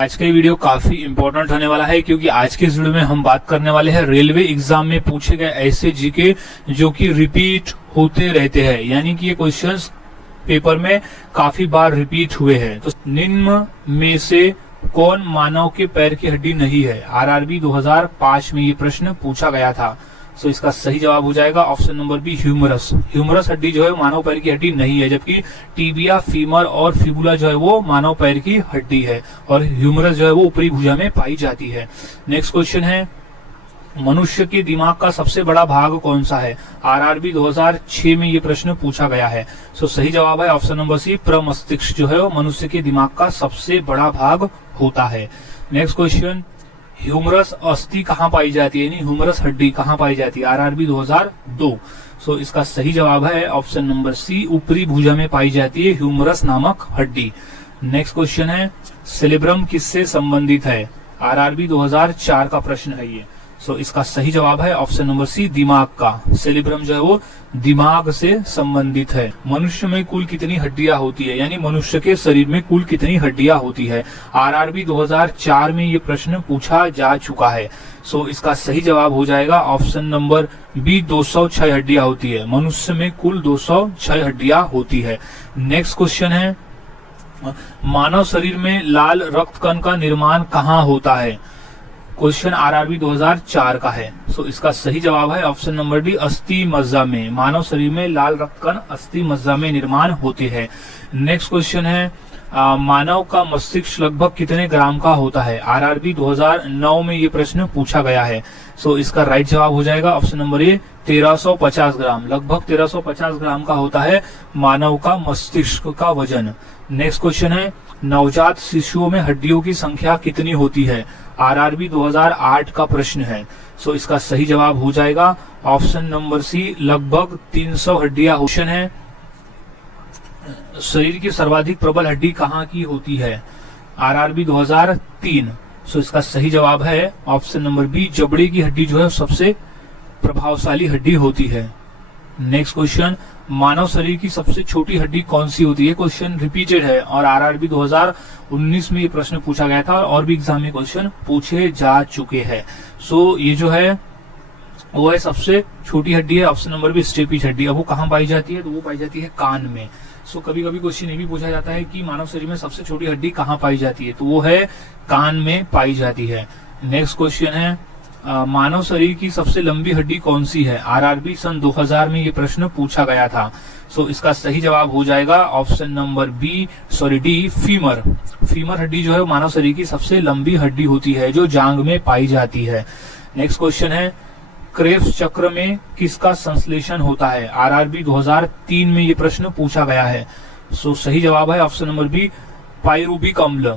आज का ये वीडियो काफी इंपॉर्टेंट होने वाला है क्योंकि आज के इस वीडियो में हम बात करने वाले हैं रेलवे एग्जाम में पूछे गए ऐसे जीके जो कि रिपीट होते रहते हैं, यानी कि ये क्वेश्चंस पेपर में काफी बार रिपीट हुए हैं। तो निम्न में से कौन मानव के पैर की हड्डी नहीं है? आरआरबी 2005 में ये प्रश्न पूछा गया था। सो इसका सही जवाब हो जाएगा option number B, humerus. Humerus हड्डी जो है मानव पैर की हड्डी नहीं है, जबकि टीबिया, फीमर और फिबुला जो है वो मानव पैर की हड्डी है और ह्यूमरस जो है वो ऊपरी भुजा में पाई जाती है। नेक्स्ट क्वेश्चन है, मनुष्य के दिमाग का सबसे बड़ा भाग कौन सा है? आरआरबी 2006 में ये प्रश्न पूछा गया है। सो सही जवाब है ऑप्शन नंबर सी, प्रमस्तिष्क जो है वो मनुष्य के दिमाग का सबसे बड़ा भाग होता है। नेक्स्ट क्वेश्चन, ह्यूमरस अस्थि कहाँ पाई जाती है, यानी ह्यूमरस हड्डी कहाँ पाई जाती है? आरआरबी 2002। सो इसका सही जवाब है ऑप्शन नंबर सी, ऊपरी भुजा में पाई जाती है ह्यूमरस नामक हड्डी। नेक्स्ट क्वेश्चन है, सेरेब्रम किससे संबंधित है? आरआरबी 2004 का प्रश्न है ये। सो इसका सही जवाब है ऑप्शन नंबर सी, दिमाग का। सेरेब्रम जो है वो दिमाग से संबंधित है। मनुष्य में कुल कितनी हड्डियां होती है, यानी मनुष्य के शरीर में कुल कितनी हड्डियां होती है? आरआरबी 2004 में ये प्रश्न पूछा जा चुका है। सो इसका सही जवाब हो जाएगा ऑप्शन नंबर बी, 206 हड्डियां होती है। मनुष्य में कुल 206 हड्डियां होती है। नेक्स्ट क्वेश्चन है, मानव शरीर में लाल रक्त कण का निर्माण कहाँ होता है? क्वेश्चन आरआरबी 2004 का है। सो इसका सही जवाब है ऑप्शन नंबर डी, अस्थि मज्जा में। मानव शरीर में लाल रक्त कण अस्थि मज्जा में निर्माण होते हैं। नेक्स्ट क्वेश्चन है, मानव का मस्तिष्क लगभग कितने ग्राम का होता है? आरआरबी 2009 में ये प्रश्न पूछा गया है। सो इसका राइट जवाब हो जाएगा ऑप्शन नंबर ए, 1350 ग्राम। लगभग 1350 ग्राम का होता है मानव का मस्तिष्क का वजन। नेक्स्ट क्वेश्चन है, नवजात शिशुओं में हड्डियों की संख्या कितनी होती है? आरआरबी 2008 का प्रश्न है। सो इसका सही जवाब हो जाएगा ऑप्शन नंबर सी, लगभग 300 हड्डियां। क्वेश्चन है, शरीर की सर्वाधिक प्रबल हड्डी कहाँ की होती है? आरआरबी 2003। सो इसका सही जवाब है ऑप्शन नंबर बी, जबड़े की हड्डी जो है सबसे प्रभावशाली हड्डी होती है। नेक्स्ट क्वेश्चन, मानव शरीर की सबसे छोटी हड्डी कौन सी होती है? क्वेश्चन रिपीटेड है और आरआरबी 2019 में ये प्रश्न पूछा गया था और भी एग्जाम में क्वेश्चन पूछे जा चुके हैं। सो ये जो है वो है सबसे छोटी हड्डी है ऑप्शन नंबर बी, स्टेपिज हड्डी। अब वो कहाँ पाई जाती है? तो वो पाई जाती है कान में। सो कभी कभी क्वेश्चन ये भी पूछा जाता है कि मानव शरीर में सबसे छोटी हड्डी कहाँ पाई जाती है, तो वो है कान में पाई जाती है। नेक्स्ट क्वेश्चन है, मानव शरीर की सबसे लंबी हड्डी कौन सी है? आरआरबी सन 2000 में ये प्रश्न पूछा गया था। सो इसका सही जवाब हो जाएगा option number B, sorry D, femur. Femur हड्डी जो है मानव शरीर की सबसे लंबी हड्डी होती है जो जांग में पाई जाती है। नेक्स्ट क्वेश्चन है, क्रेब्स चक्र में किसका संश्लेषण होता है? आरआरबी 2003 में ये प्रश्न पूछा गया है। सो सही जवाब है ऑप्शन नंबर बी, पाइरुबिक अम्ल।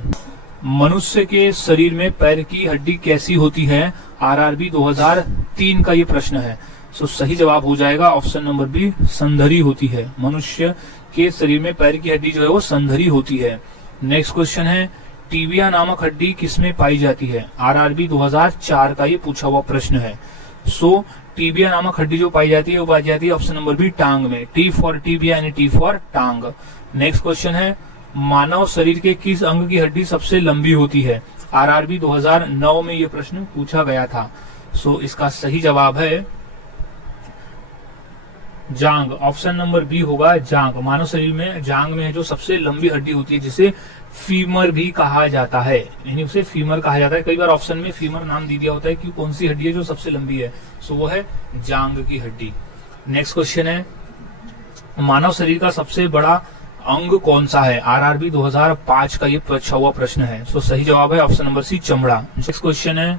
मनुष्य के शरीर में पैर की हड्डी कैसी होती है? आरआरबी 2003 का ये प्रश्न है। सो सही जवाब हो जाएगा ऑप्शन नंबर बी, संधरी होती है। मनुष्य के शरीर में पैर की हड्डी जो है वो संधरी होती है। नेक्स्ट क्वेश्चन है, टीबिया नामक हड्डी किसमें पाई जाती है? आरआरबी 2004 का ये पूछा हुआ प्रश्न है। सो टीबिया नामक हड्डी जो पाई जाती है वो पाई जाती है ऑप्शन नंबर बी, टांग में। टी फॉर टीबिया यानी टी फॉर टांग। नेक्स्ट क्वेश्चन है, मानव शरीर के किस अंग की हड्डी सबसे लंबी होती है? आरआरबी 2009 में यह प्रश्न पूछा गया था। सो इसका सही जवाब है जांग। ऑप्शन नंबर बी होगा जांग। मानव शरीर में जांग में जो सबसे लंबी हड्डी होती है जिसे फीमर भी कहा जाता है, यानी उसे फीमर कहा जाता है। कई बार ऑप्शन में फीमर नाम दे दिया होता है कि कौन सी हड्डी है जो सबसे लंबी है, सो वो है जांग की हड्डी। नेक्स्ट क्वेश्चन है, मानव शरीर का सबसे बड़ा अंग कौन सा है? आरआरबी 2005 का ये पूछा हुआ प्रश्न है। सो सही जवाब है ऑप्शन नंबर सी, चमड़ा। नेक्स्ट क्वेश्चन है,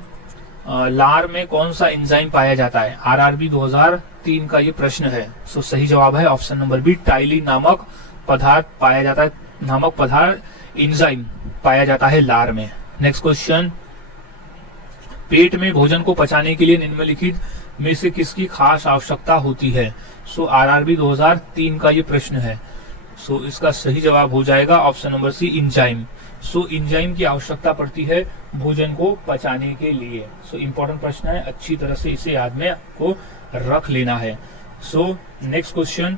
लार में कौन सा एंजाइम पाया जाता है? आरआरबी 2003 का ये प्रश्न है। सो सही जवाब है ऑप्शन नंबर बी, टाइलिन नामक पदार्थ पाया जाता है, नामक पदार्थ एंजाइम पाया जाता है लार में। नेक्स्ट क्वेश्चन, पेट में भोजन को पचाने के लिए निम्नलिखित में से किसकी खास आवश्यकता होती है? सो आरआरबी 2003 का ये प्रश्न है। सो इसका सही जवाब हो जाएगा option number C, enzyme. So enzyme की आवश्यकता पड़ती है भोजन को पचाने के लिए। सो इंपॉर्टेंट प्रश्न है, अच्छी तरह से इसे याद में आपको रख लेना है। So next question,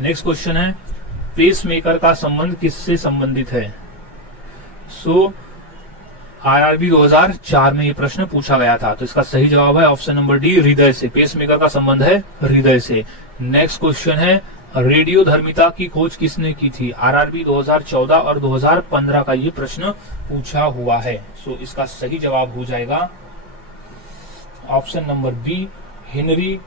next question है, पेसमेकर का संबंध किससे संबंधित है? सो आरआरबी 2004 में ये प्रश्न पूछा गया था, तो इसका सही जवाब है ऑप्शन नंबर डी, हृदय से। पेसमेकर का संबंध है हृदय से। नेक्स्ट क्वेश्चन है, रेडियोधर्मिता की खोज किसने की थी? आरआरबी 2014 और 2015 का ये प्रश्न पूछा हुआ है। सो इसका सही जवाब हो जाएगा ऑप्शन नंबर बी, हेनरी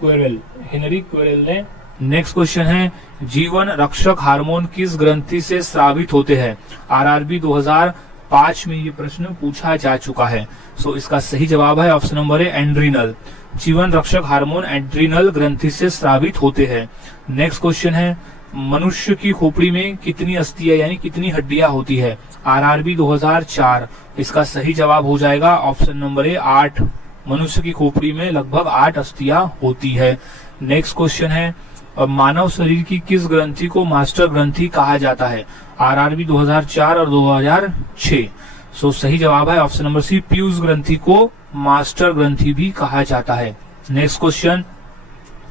क्वेरेल ने। नेक्स्ट क्वेश्चन है, जीवन रक्षक हार्मोन किस ग्रंथि से स्रावित होते हैं? आरआरबी 2005 में ये प्रश्न पूछा जा चुका है। सो इसका सही जवाब है ऑप्शन नंबर ए, एंड्रीनल। जीवन रक्षक हार्मोन एंड्रीनल ग्रंथि से स्रावित होते हैं। नेक्स्ट क्वेश्चन है, मनुष्य की खोपड़ी में कितनी अस्थियां यानी कितनी हड्डियां होती है? आरआरबी 2004। इसका सही जवाब हो जाएगा ऑप्शन नंबर ए, 8। मनुष्य की खोपड़ी में लगभग 8 अस्थियां होती है। नेक्स्ट क्वेश्चन है, मानव शरीर की किस ग्रंथि को मास्टर ग्रंथि कहा जाता है? आरआरबी 2004 और 2006। सो सही जवाब है ऑप्शन नंबर सी, पीयूष ग्रंथि को मास्टर ग्रंथि भी कहा जाता है। नेक्स्ट क्वेश्चन,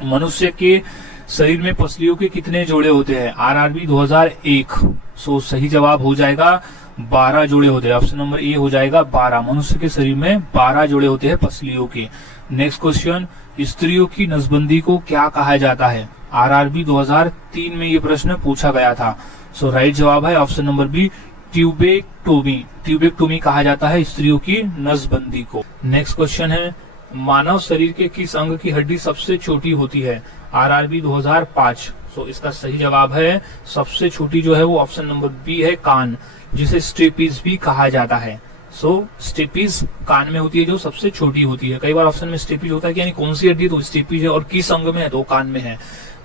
मनुष्य के शरीर में पसलियों के कितने जोड़े होते हैं? आरआरबी 2001। सो सही जवाब हो जाएगा 12 जोड़े होते हैं। ऑप्शन नंबर ए हो जाएगा 12। मनुष्य के शरीर में 12 जोड़े होते हैं पसलियों के। नेक्स्ट क्वेश्चन, स्त्रियों की नसबंदी को क्या कहा जाता है? आरआरबी 2003 में ये प्रश्न पूछा गया था। सो राइट जवाब है ऑप्शन नंबर बी, ट्यूबेक्टोमी कहा जाता है स्त्रियों की नसबंदी को। नेक्स्ट क्वेश्चन है, मानव शरीर के किस अंग की हड्डी सबसे छोटी होती है? आरआरबी 2005। सो इसका सही जवाब है, सबसे छोटी जो है वो ऑप्शन नंबर बी है, कान, जिसे स्टेपीज भी कहा जाता है। सो स्टेपीज कान में होती है जो सबसे छोटी होती है। कई बार ऑप्शन में स्टेपीज होता है कि यानी कौन सी हड्डी, तो स्टेपीज है, और किस अंग में है, तो कान में है।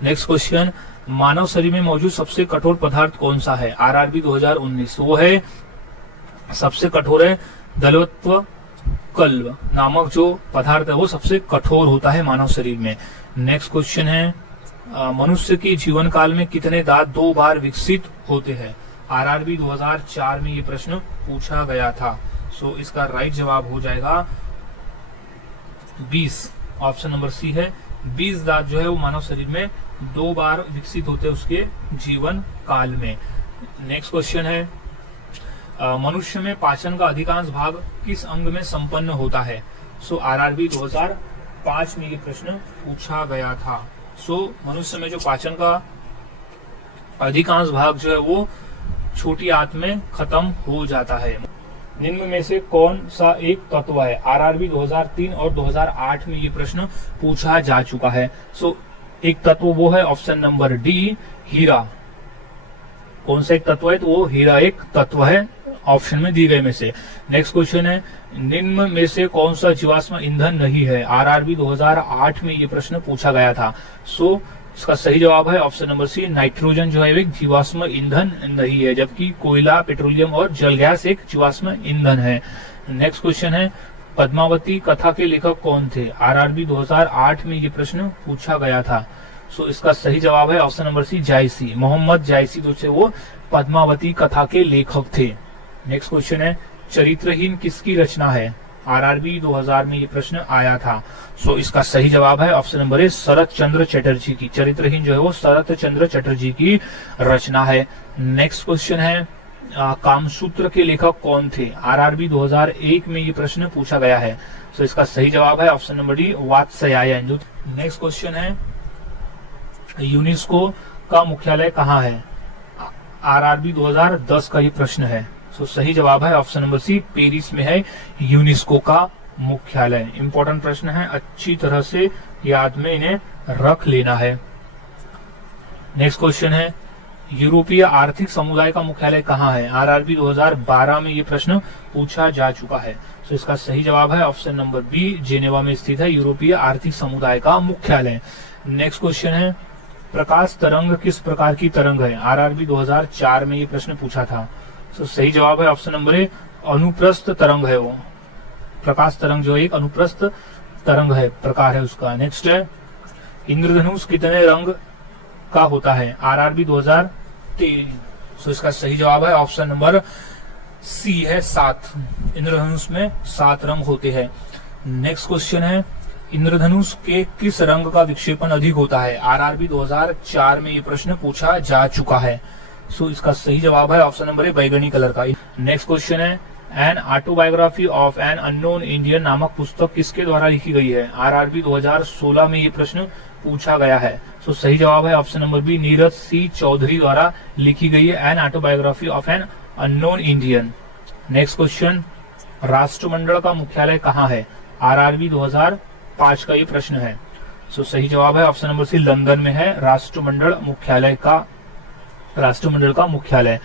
नेक्स्ट क्वेश्चन, मानव शरीर में मौजूद सबसे कठोर पदार्थ कौन सा है? आरआरबी 2019। वो है सबसे कठोर है दलवत्व कल्व नामक जो पदार्थ है वो सबसे कठोर होता है मानव शरीर में। नेक्स्ट क्वेश्चन है, मनुष्य के जीवन काल में कितने दांत 2 बार विकसित होते हैं? आरआरबी 2004 में ये प्रश्न पूछा गया था। सो इसका राइट जवाब हो जाएगा 20। ऑप्शन नंबर सी है, 20 दांत जो है वो मानव शरीर में 2 बार विकसित होते हैं उसके जीवन काल में। नेक्स्ट क्वेश्चन है, मनुष्य में पाचन का अधिकांश भाग किस अंग में संपन्न होता है? सो आरआरबी 2005 में ये प्रश्न पूछा गया था। सो मनुष्य में जो पाचन का अधिकांश भाग जो है वो छोटी आंत में खत्म हो जाता है। निम्न में से कौन सा एक तत्व है? आरआरबी 2003 और 2008 में ये प्रश्न पूछा जा चुका है। सो एक तत्व वो है ऑप्शन नंबर डी, हीरा। कौन सा एक तत्व है? तो वो हीरा एक तत्व है ऑप्शन में दी गए में से। नेक्स्ट क्वेश्चन है, निम्न में से कौन सा जीवाश्म ईंधन नहीं है? आरआरबी 2008 में ये प्रश्न पूछा गया था। सो इसका सही जवाब है ऑप्शन नंबर सी, नाइट्रोजन जो है एक जीवाश्म ईंधन नहीं है, जबकि कोयला, पेट्रोलियम और जल गैस एक जीवाश्म ईंधन है। नेक्स्ट क्वेश्चन है, पद्मावती कथा के लेखक कौन थे? आरआरबी 2008 में ये प्रश्न पूछा गया था। सो इसका सही जवाब है ऑप्शन नंबर सी, जायसी। मोहम्मद जायसी जो थे वो पद्मावती कथा के लेखक थे। नेक्स्ट क्वेश्चन है, चरित्रहीन किसकी रचना है? आरआरबी 2000 में ये प्रश्न आया था। सो इसका सही जवाब है ऑप्शन नंबर ए, शरत चंद्र चटर्जी की। चरित्रहीन जो है वो शरत चंद्र चटर्जी की रचना है। नेक्स्ट क्वेश्चन है, कामसूत्र के लेखक कौन थे? आरआरबी 2001 में ये प्रश्न पूछा गया है। सो इसका सही जवाब है option number D, Vatsyayan. Next question है, यूनेस्को का मुख्यालय कहाँ है? आरआरबी 2010 का ये प्रश्न है। सो सही जवाब है ऑप्शन नंबर सी, पेरिस में है यूनेस्को का मुख्यालय। इंपॉर्टेंट प्रश्न है, अच्छी तरह से याद में इन्हें रख लेना है। नेक्स्ट क्वेश्चन है, यूरोपीय आर्थिक समुदाय का मुख्यालय कहाँ है? आरआरबी 2012 में ये प्रश्न पूछा जा चुका है। तो इसका सही जवाब है ऑप्शन नंबर बी, जेनेवा में स्थित है यूरोपीय आर्थिक समुदाय का मुख्यालय। नेक्स्ट क्वेश्चन है, प्रकाश तरंग किस प्रकार की तरंग है? आरआरबी 2004 में ये प्रश्न पूछा था। तो सही जवाब है ऑप्शन नंबर ए, अनुप्रस्थ तरंग है वो। प्रकाश तरंग जो एक अनुप्रस्थ तरंग है, प्रकार है उसका। नेक्स्ट है, इंद्रधनुष कितने रंग का होता है? आरआरबी 2003। तो इसका सही जवाब है ऑप्शन नंबर सी है, 7। इंद्रधनुष में 7 रंग होते हैं। नेक्स्ट क्वेश्चन है, इंद्रधनुष के किस रंग का विक्षेपण अधिक होता है? आरआरबी 2004 में ये प्रश्न पूछा जा चुका है। सो इसका सही जवाब है ऑप्शन नंबर ए, बैगनी कलर का। नेक्स्ट क्वेश्चन है, an autobiography of an unknown Indian नामक पुस्तक किसके द्वारा लिखी गई है? आरआरबी 2016 में ये प्रश्न पूछा गया है। सो सही जवाब है ऑप्शन नंबर बी, नीरज सी चौधरी द्वारा लिखी गई है an autobiography of an unknown Indian. Next question, राष्ट्रमंडल का मुख्यालय कहाँ है? आरआरबी 2005 का ये प्रश्न है। सो सही जवाब है ऑप्शन नंबर सी, लंदन में है राष्ट्रमंडल का मुख्यालय।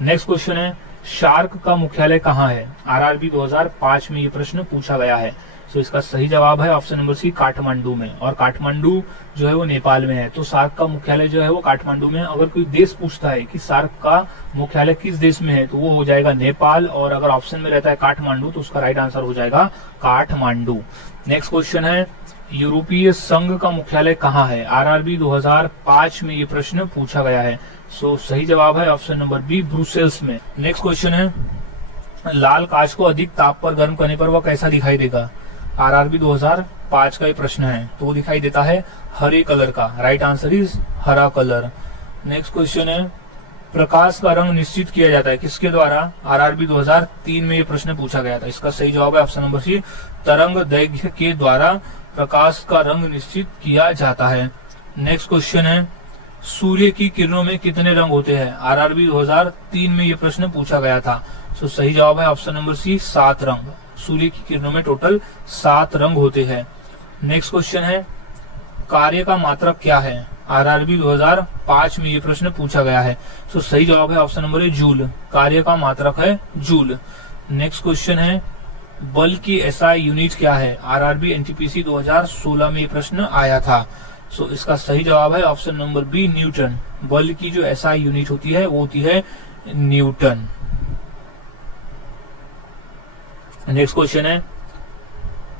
नेक्स्ट क्वेश्चन है, शार्क का मुख्यालय कहाँ है? आरआरबी 2005 में ये प्रश्न पूछा गया है। सो इसका सही जवाब है ऑप्शन नंबर सी, काठमांडू में। और काठमांडू जो है वो नेपाल में है, तो सार्क का मुख्यालय जो है वो काठमांडू में है। अगर कोई देश पूछता है कि सार्क का मुख्यालय किस देश में है, तो वो हो जाएगा नेपाल, और अगर ऑप्शन में रहता है काठमांडू तो उसका राइट आंसर हो जाएगा काठमांडू। नेक्स्ट क्वेश्चन है, यूरोपीय संघ का मुख्यालय कहाँ है? आरआरबी 2005 में ये प्रश्न पूछा गया है। सो सही जवाब है ऑप्शन नंबर बी, ब्रुसेल्स में। नेक्स्ट क्वेश्चन है, लाल कांच को अधिक ताप पर गर्म करने पर वह कैसा दिखाई देगा? आरआरबी 2005 का ये प्रश्न है, तो वो दिखाई देता है हरे कलर का। राइट आंसर इज हरा कलर। नेक्स्ट क्वेश्चन है, प्रकाश का रंग निश्चित किया जाता है किसके द्वारा? आरआरबी 2003 में ये प्रश्न पूछा गया था। इसका सही जवाब है ऑप्शन नंबर सी, तरंग दैर्घ्य के द्वारा प्रकाश का रंग निश्चित किया जाता है। नेक्स्ट क्वेश्चन है, सूर्य की किरणों में कितने रंग होते हैं? आरआरबी 2003 में ये प्रश्न पूछा गया था। सो सही जवाब है ऑप्शन नंबर सी, 7 रंग। सूर्य की किरणों में टोटल 7 रंग होते हैं। नेक्स्ट क्वेश्चन है, कार्य का मात्रक क्या है? आरआरबी 2005 में ये प्रश्न पूछा गया है। सो सही जवाब है ऑप्शन नंबर ए, जूल। कार्य का मात्रक है जूल। नेक्स्ट क्वेश्चन है, बल की एसआई यूनिट क्या है? आरआरबी एनटीपीसी 2016 में ये प्रश्न आया था। सो इसका सही जवाब है ऑप्शन नंबर बी, न्यूटन। बल की जो एसआई यूनिट होती है वो होती है न्यूटन। नेक्स्ट क्वेश्चन है,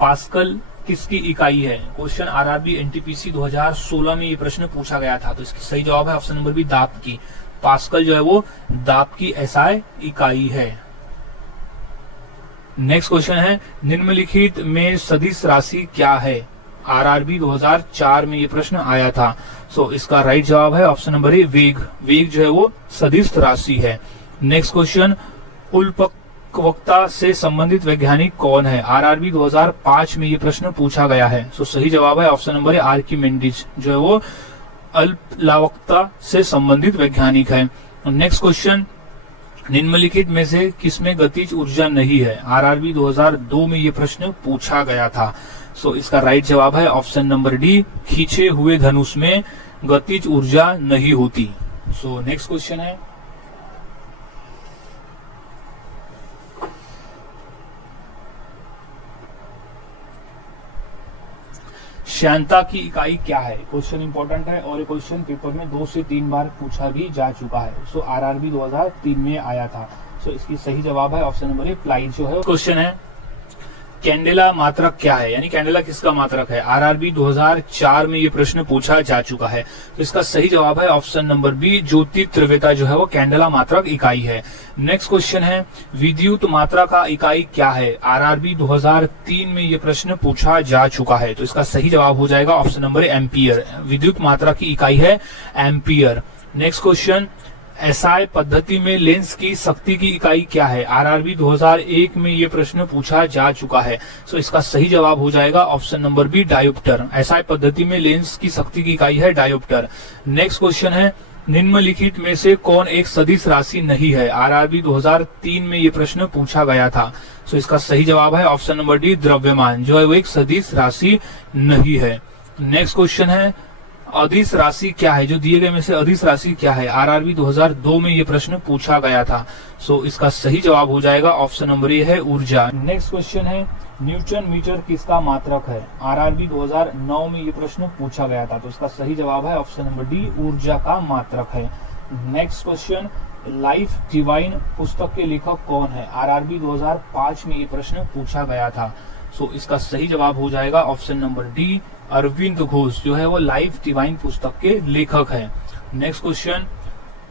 पास्कल किसकी इकाई है? क्वेश्चन आरआरबी एनटीपीसी 2016 में ये प्रश्न पूछा गया था, तो इसकी सही जवाब है ऑप्शन नंबर बी, दाब की। पास्कल जो है वो दाब की एसआई इकाई है। नेक्स्ट क्वेश्चन है, निम्नलिखित में सदिश राशि क्या है? आरआरबी 2004 में ये प्रश्न आया था। सो इसका राइट जवाब है ऑप्शन नंबर ए, वेग। वेग जो है वो सदिश राशि है। नेक्स्ट क्वेश्चन, उल्पक्वता से संबंधित वैज्ञानिक कौन है? आरआरबी 2005 में ये प्रश्न पूछा गया है। सो सही जवाब है ऑप्शन नंबर ए, आर्किमिडीज जो है वो अल्पलावकता से संबंधित वैज्ञानिक है। नेक्स्ट क्वेश्चन, निम्नलिखित में से किसमें गतिज ऊर्जा नहीं है? आरआरबी 2002 में ये प्रश्न पूछा गया था। सो इसका राइट जवाब है ऑप्शन नंबर डी, खींचे हुए धनुष में गतिज ऊर्जा नहीं होती। सो नेक्स्ट क्वेश्चन है, श्यानता की इकाई क्या है? क्वेश्चन इंपॉर्टेंट है और ये क्वेश्चन पेपर में 2 से 3 बार पूछा भी जा चुका है। सो आरआरबी 2003 में आया था। सो इसकी सही जवाब है ऑप्शन नंबर ए, प्लाई जो है। क्वेश्चन है, कैंडेला मात्रक क्या है? यानी कैंडेला किसका मात्रक है? आरआरबी 2004 में ये प्रश्न पूछा जा चुका है। तो इसका सही जवाब है ऑप्शन नंबर बी, ज्योतिर्विद्या जो है वो कैंडेला मात्रक इकाई है। नेक्स्ट क्वेश्चन है, विद्युत मात्रा का इकाई क्या है? आरआरबी 2003 में ये प्रश्न पूछा जा चुका है। तो इसका सही जवाब हो जाएगा ऑप्शन नंबर एम्पियर। विद्युत मात्रा की इकाई है एम्पियर। नेक्स्ट क्वेश्चन, एसआई पद्धति में लेंस की शक्ति की इकाई क्या है? आरआरबी 2001 में ये प्रश्न पूछा जा चुका है। सो इसका सही जवाब हो जाएगा option number B, dioptre. SI पद्धति में लेंस की शक्ति की इकाई है डायोप्टर। नेक्स्ट क्वेश्चन है, निम्नलिखित में से कौन एक सदिश राशि नहीं है? आरआरबी 2003 में ये प्रश्न पूछा गया था। सो इसका सही जवाब है ऑप्शन नंबर डी, द्रव्यमान जो है वो एक सदिश राशि नहीं है। नेक्स्ट क्वेश्चन है, अदिश राशि क्या है? जो दिए गए में से अदिश राशि क्या है? आरआरबी 2002 में ये प्रश्न पूछा गया था। सो इसका सही जवाब हो जाएगा ऑप्शन नंबर ए है, ऊर्जा। नेक्स्ट क्वेश्चन है, न्यूटन मीटर किसका मात्रक है? आरआरबी 2009 में ये प्रश्न पूछा गया था। तो इसका सही जवाब है ऑप्शन नंबर डी, ऊर्जा का मात्रक है। नेक्स्ट क्वेश्चन, लाइफ डिवाइन पुस्तक के लेखक कौन है? आरआरबी 2005 में ये प्रश्न पूछा गया था। सो इसका सही जवाब हो जाएगा option number D, Aurobindo Ghosh जो है वो लाइफ डिवाइन पुस्तक के लेखक है। नेक्स्ट क्वेश्चन,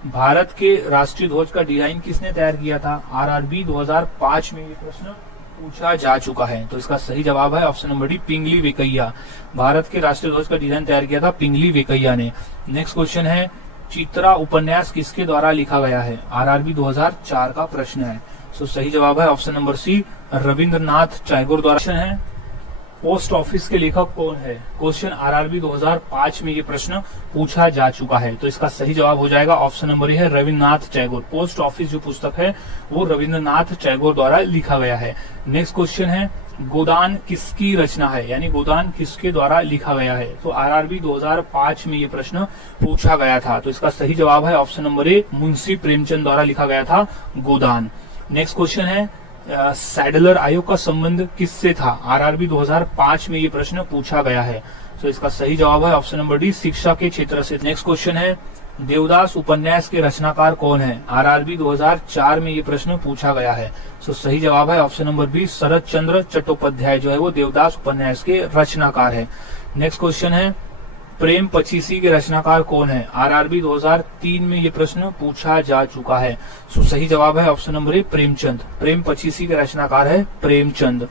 भारत के राष्ट्रीय ध्वज का डिजाइन किसने तैयार किया था? आरआरबी 2005 में ये प्रश्न पूछा जा चुका है। तो इसका सही जवाब है ऑप्शन नंबर डी, पिंगली वेंकैया। भारत के राष्ट्रीय ध्वज का डिजाइन तैयार किया था पिंगली वेंकैया ने। नेक्स्ट क्वेश्चन है, चित्रा उपन्यास किसके द्वारा लिखा गया है? आरआरबी 2004 का प्रश्न है। सो सही जवाब है option number C, Rabindranath Tagore द्वारा। क्वेश्चन है, पोस्ट ऑफिस के लेखक कौन है? क्वेश्चन आरआरबी 2005 में ये प्रश्न पूछा जा चुका है। तो इसका सही जवाब हो जाएगा ऑप्शन नंबर ए है, रविन्द्रनाथ टैगोर। पोस्ट ऑफिस जो पुस्तक है वो रविन्द्रनाथ टैगोर द्वारा लिखा गया है। नेक्स्ट क्वेश्चन है, गोदान किसकी रचना है, यानी गोदान किसके द्वारा लिखा गया है? तो आरआरबी 2005 में ये प्रश्न पूछा गया था। तो इसका सही जवाब है option number A, Munshi Premchand द्वारा लिखा गया था गोदान। नेक्स्ट क्वेश्चन है, सैडलर आयोग का संबंध किससे था? आरआरबी 2005 में ये प्रश्न पूछा गया है। तो इसका सही जवाब है ऑप्शन नंबर डी, शिक्षा के क्षेत्र से। नेक्स्ट क्वेश्चन है, देवदास उपन्यास के रचनाकार कौन है? आरआरबी 2004 में ये प्रश्न पूछा गया है। तो सही जवाब है ऑप्शन नंबर बी, शरद चंद्र चट्टोपाध्याय जो है वो देवदास उपन्यास के रचनाकार है। नेक्स्ट क्वेश्चन है, प्रेम पचीसी के रचनाकार कौन है? आरआरबी 2003 में ये प्रश्न पूछा जा चुका है। सो सही जवाब है ऑप्शन नंबर ए, प्रेमचंद। प्रेम पचीसी के रचनाकार है प्रेमचंद।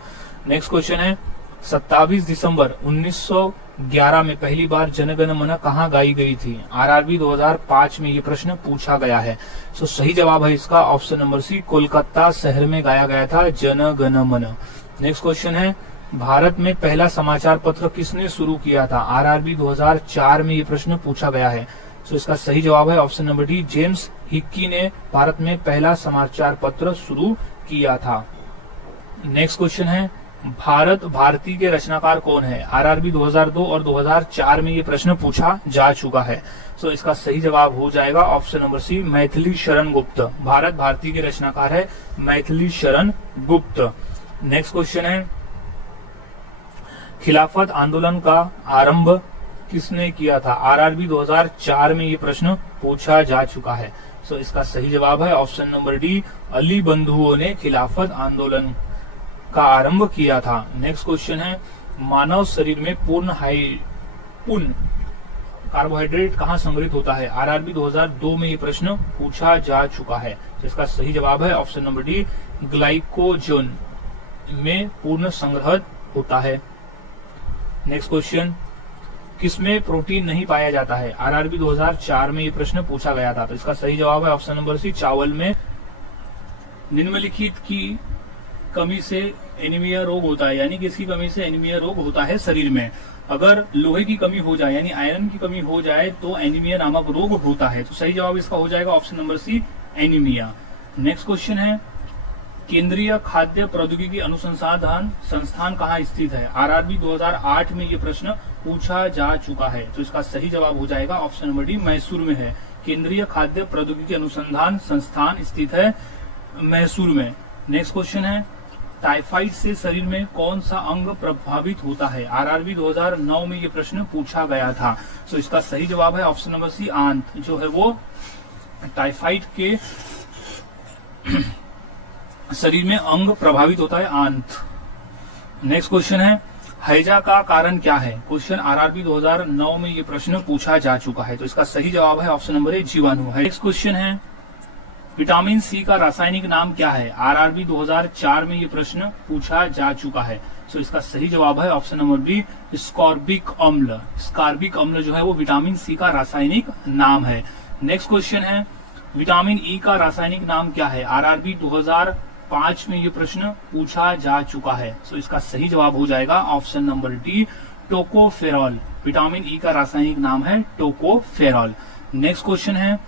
नेक्स्ट क्वेश्चन है, 27 दिसंबर 1911 में पहली बार जनगण मन कहाँ गाई गई थी? आरआरबी 2005 में ये प्रश्न पूछा गया है। सो सही जवाब है इसका ऑप्शन नंबर सी, कोलकाता शहर में गाया गया था जनगण मन। नेक्स्ट क्वेश्चन है, भारत में पहला समाचार पत्र किसने शुरू किया था? आरआरबी 2004 में ये प्रश्न पूछा गया है। तो इसका सही जवाब है option number D, James Hickey ने भारत में पहला समाचार पत्र शुरू किया था। नेक्स्ट क्वेश्चन है, भारत भारती के रचनाकार कौन है? आरआरबी 2002 और 2004 में ये प्रश्न पूछा जा चुका है। तो इसका सही जवाब हो जाएगा ऑप्शन नंबर सी, मैथिली शरण गुप्त। भारत भारती के रचनाकार है मैथिली शरण गुप्त। नेक्स्ट क्वेश्चन है, खिलाफत आंदोलन का आरंभ किसने किया था? आरआरबी 2004 में ये प्रश्न पूछा जा चुका है। सो इसका सही जवाब है ऑप्शन नंबर डी, अली बंधुओं ने खिलाफत आंदोलन का आरंभ किया था। नेक्स्ट क्वेश्चन है, मानव शरीर में पूर्ण कार्बोहाइड्रेट कहाँ संग्रहित होता है? आरआरबी 2002 में ये प्रश्न पूछा जा चुका है। तो इसका सही जवाब है ऑप्शन नंबर डी, ग्लाइकोजन में पूर्ण संग्रहित होता है। नेक्स्ट क्वेश्चन, किसमें प्रोटीन नहीं पाया जाता है? आरआरबी 2004 में ये प्रश्न पूछा गया था। तो इसका सही जवाब है ऑप्शन नंबर सी, चावल में। निम्नलिखित की कमी से एनीमिया रोग होता है, यानी कि इसकी कमी से एनीमिया रोग होता है शरीर में। अगर लोहे की कमी हो जाए यानी आयरन की कमी हो जाए तो एनीमिया नामक रोग होता है। तो सही जवाब इसका हो जाएगा option number C, anaemia. Next question है, केंद्रीय खाद्य प्रौद्योगिकी अनुसंधान संस्थान कहाँ स्थित है? आरआरबी 2008 में ये प्रश्न पूछा जा चुका है। तो इसका सही जवाब हो जाएगा ऑप्शन नंबर डी, मैसूर में है। केंद्रीय खाद्य प्रौद्योगिकी अनुसंधान संस्थान स्थित है मैसूर में। नेक्स्ट क्वेश्चन है, टाइफाइड से शरीर में कौन सा अंग प्रभावित होता है? आरआरबी 2009 में ये प्रश्न पूछा गया था। तो इसका सही जवाब है ऑप्शन नंबर सी, आंत जो है वो टाइफाइड के शरीर में अंग प्रभावित होता है, आंत। नेक्स्ट क्वेश्चन है, हैजा का कारण क्या है? क्वेश्चन आरआरबी 2009 में ये प्रश्न पूछा जा चुका है। तो इसका सही जवाब है ऑप्शन नंबर ए, जीवाणु है। नेक्स्ट क्वेश्चन है, विटामिन सी का रासायनिक नाम क्या है? आरआरबी 2004 में ये प्रश्न पूछा जा चुका है। तो इसका सही जवाब है ऑप्शन नंबर बी, स्कॉर्बिक अम्ल। स्कॉर्बिक अम्ल जो है वो विटामिन सी का रासायनिक नाम है। नेक्स्ट क्वेश्चन है, विटामिन ई का रासायनिक नाम क्या है? आरआरबी 2005 में ये प्रश्न पूछा जा चुका है। तो इसका सही जवाब हो जाएगा option number D, tocopherol. Vitamin E का रासायनिक नाम है टोकोफेरॉल। नेक्स्ट क्वेश्चन है,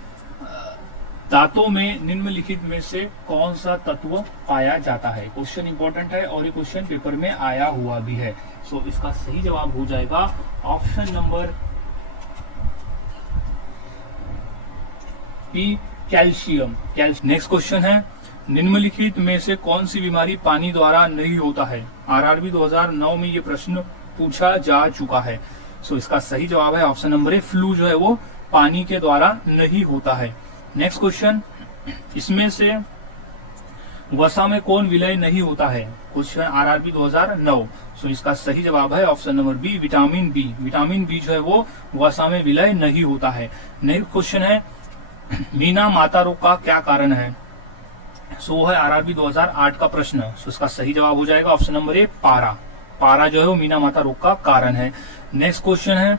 दांतों में निम्नलिखित में से कौन सा तत्व पाया जाता है? क्वेश्चन इंपॉर्टेंट है और ये क्वेश्चन पेपर में आया हुआ भी है। सो इसका सही जवाब हो जाएगा option number B, calcium. Next question है, निम्नलिखित में से कौन सी बीमारी पानी द्वारा नहीं होता है? आरआरबी 2009 में ये प्रश्न पूछा जा चुका है। सो इसका सही जवाब है ऑप्शन नंबर ए, फ्लू जो है वो पानी के द्वारा नहीं होता है। नेक्स्ट क्वेश्चन, इसमें से वसा में कौन विलय नहीं होता है? Question RRB 2009। सो इसका सही जवाब है option number B, vitamin B. Vitamin B जो है वो वसा में विलय नहीं होता है। नेक्स्ट क्वेश्चन है, मीना माता रोग का क्या कारण है? सो वो है आरआरबी 2008 का प्रश्न। सो इसका सही जवाब हो जाएगा ऑप्शन नंबर ए पारा। पारा जो है वो मीना माता रोग का कारण है। नेक्स्ट क्वेश्चन है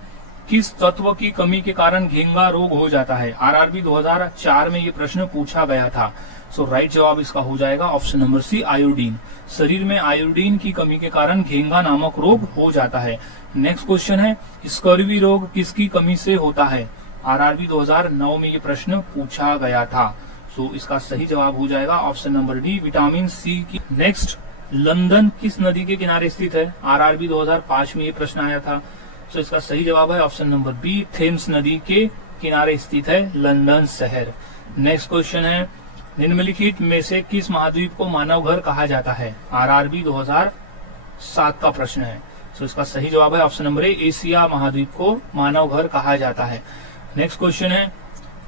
किस तत्व की कमी के कारण घेंगा रोग हो जाता है? आरआरबी 2004 में ये प्रश्न पूछा गया था। सो राइट जवाब इसका हो जाएगा ऑप्शन नंबर सी आयोडीन। शरीर में आयोडीन की कमी के कारण घेंगा नामक रोग हो जाता है। नेक्स्ट क्वेश्चन है स्कर्वी रोग किसकी कमी से होता है? आरआरबी 2009 में ये प्रश्न पूछा गया था। सो इसका सही जवाब हो जाएगा option number D vitamin C की। नेक्स्ट लंदन किस नदी के किनारे स्थित है? आरआरबी 2005 में ये प्रश्न आया था। सो इसका सही जवाब है ऑप्शन नंबर बी थेम्स नदी के किनारे स्थित है लंदन शहर। नेक्स्ट क्वेश्चन है निम्नलिखित में से किस महाद्वीप को मानव घर कहा जाता है? आरआरबी 2007 का प्रश्न है। सो इसका सही जवाब है ऑप्शन नंबर ए एशिया महाद्वीप को मानव घर कहा जाता है। नेक्स्ट क्वेश्चन है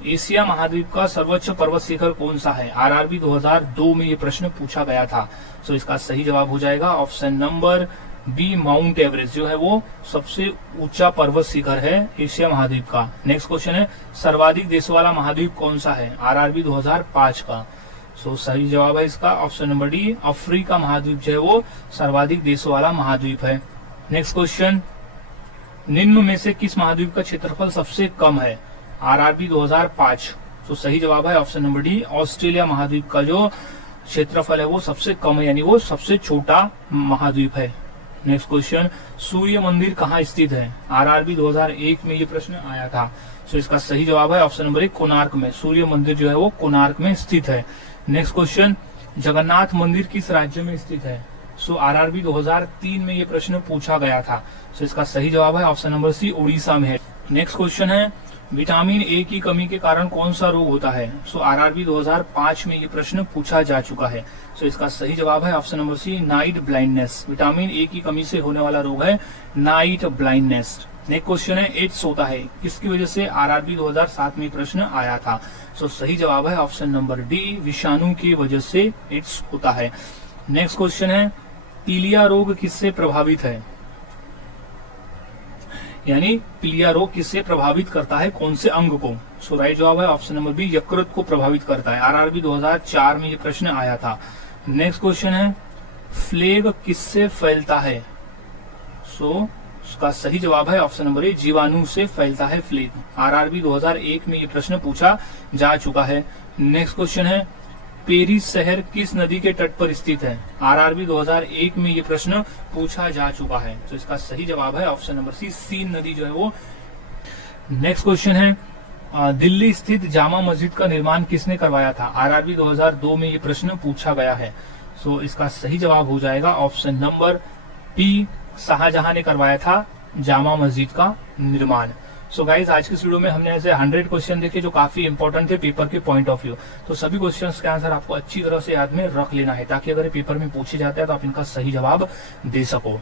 एशिया महाद्वीप का सर्वोच्च पर्वत शिखर कौन सा है? आरआरबी 2002 में ये प्रश्न पूछा गया था। सो इसका सही जवाब हो जाएगा option number B Mount Everest जो है वो सबसे ऊंचा पर्वत शिखर है एशिया महाद्वीप का। नेक्स्ट क्वेश्चन है सर्वाधिक देशों वाला महाद्वीप कौन सा है? आरआरबी 2005 का। सो सही जवाब है इसका ऑप्शन नंबर डी अफ्रीका महाद्वीप जो है वो सर्वाधिक देशों वाला महाद्वीप है। नेक्स्ट क्वेश्चन निम्न में से किस महाद्वीप का क्षेत्रफल सबसे कम है? आरआरबी 2005। तो सही जवाब है ऑप्शन नंबर डी ऑस्ट्रेलिया महाद्वीप का जो क्षेत्रफल है वो सबसे कम है यानी वो सबसे छोटा महाद्वीप है। नेक्स्ट क्वेश्चन सूर्य मंदिर कहाँ स्थित है? आरआरबी 2001 में ये प्रश्न आया था। सो इसका सही जवाब है ऑप्शन नंबर ए कोणार्क में। सूर्य मंदिर जो है वो कोणार्क में स्थित है। नेक्स्ट क्वेश्चन जगन्नाथ मंदिर किस राज्य में स्थित है? सो आरआरबी 2003 में ये प्रश्न पूछा गया था। सो इसका सही जवाब है ऑप्शन नंबर सी उड़ीसा में है। नेक्स्ट क्वेश्चन है विटामिन ए की कमी के कारण कौन सा रोग होता है? सो आरआरबी 2005 में ये प्रश्न पूछा जा चुका है। सो इसका सही जवाब है option number C night blindness. Vitamin A की कमी से होने वाला रोग है नाइट ब्लाइंडनेस। नेक्स्ट क्वेश्चन है एड्स होता है किसकी वजह से? आरआरबी 2007 में प्रश्न आया था। सो सही जवाब है ऑप्शन नंबर डी विषाणु की वजह से एड्स होता है। नेक्स्ट क्वेश्चन है पीलिया रोग किससे प्रभावित है? यानी पीलिया रोग किससे प्रभावित करता है, कौन से अंग को? सो राइट जवाब है ऑप्शन नंबर बी यकृत को प्रभावित करता है। आरआरबी 2004 में ये प्रश्न आया था। नेक्स्ट क्वेश्चन है फ्लेग किससे फैलता है? सो उसका सही जवाब है ऑप्शन नंबर ए जीवाणु से फैलता है फ्लेग। आरआरबी 2001 में ये प्रश्न पूछा जा चुका है। नेक्स्ट क्वेश्चन है पेरिस शहर किस नदी के तट पर स्थित है? आरआरबी 2001 में ये प्रश्न पूछा जा चुका है। तो इसका सही जवाब है ऑप्शन नंबर सी सीन नदी जो है वो। नेक्स्ट क्वेश्चन है दिल्ली स्थित जामा मस्जिद का निर्माण किसने करवाया था? आरआरबी 2002 में ये प्रश्न पूछा गया है। सो इसका सही जवाब हो जाएगा ऑप्शन नंबर बी शाहजहां ने करवाया था जामा मस्जिद का निर्माण। सो गाइज आज के वीडियो में हमने ऐसे 100 क्वेश्चन देखे जो काफी इंपॉर्टेंट थे पेपर के पॉइंट ऑफ व्यू। तो सभी क्वेश्चंस के आंसर आपको अच्छी तरह से याद में रख लेना है ताकि अगर पेपर में पूछे जाते हैं तो आप इनका सही जवाब दे सको।